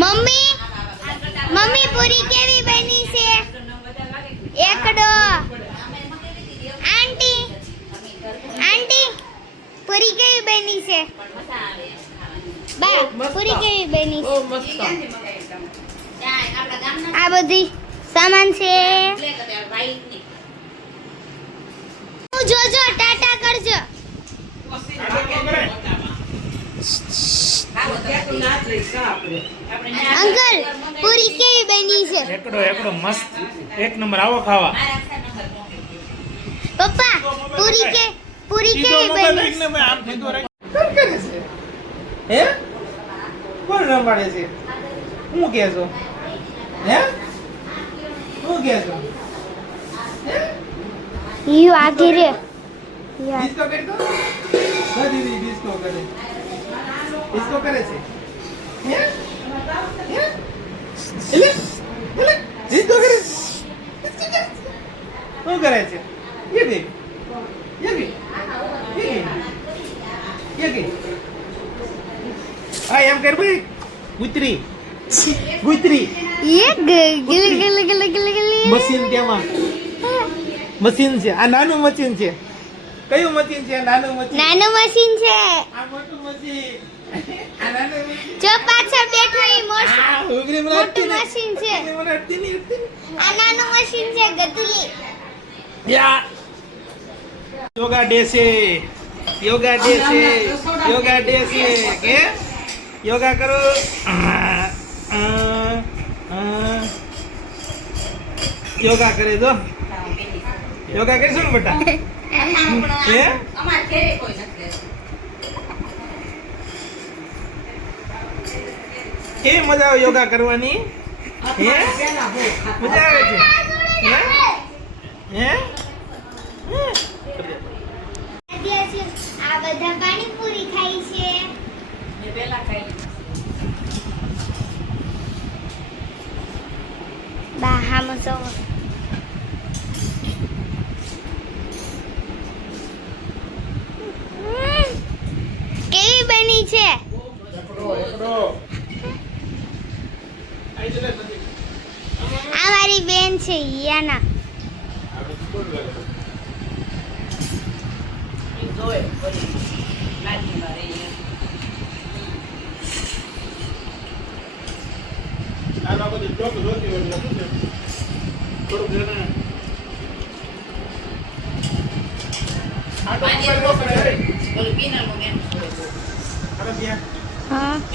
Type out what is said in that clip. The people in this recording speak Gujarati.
મમ્મી મમ્મી પૂરી કેવી બની છે? એકડો. આંટી આંટી પૂરી કેવી બની છે? બા પૂરી કેવી બની છે? આ બધી સામાન છે. જોજો ટાટા કરજો. અંકલ પૂરી કેવી બની છે? એકડો મસ્ત એક નંબર. આવો ખાવા. પપ્પા પૂરી કેવી બની છે? હે કોણ રમાડે છે? હું કે છો? હે હું કે છો? ઈ આગે રે ડિસ્કો કરી દો. હા દીદી ડિસ્કો કરે. ડિસ્કો કરે છે. હે હે એટલે ડિસ્કો કરે. શું કરે છે? ये देख આ એમ કર ભાઈ. ગુતરી ये ગિલ ગિલ ગિલ ગિલ ગિલ મશીન કેમાં મશીન છે. આ નાનું મશીન છે. કયું મશીન છે? નાનું મશીન. નાનું મશીન છે. આ મોટું મશીન. આ નાનું મશીન. જો પાછળ બેઠો ઈ આ ઉગરી મને મોટું મશીન છે. મને અડતી નહીં. આ નાનું મશીન છે ગતુલી. યા યોગા ડે છે કે યોગા કરો. યોગા કરે જો. યોગા કરીશું ને બેટા? હે કેવી મજા આવે યોગા કરવાની? હે મજા આવે છે? હે આ બધા પાણીપુરી ખાઈ છે. બા હામ જો કેવી બની છે? આ મારી બેન છે યાના. હા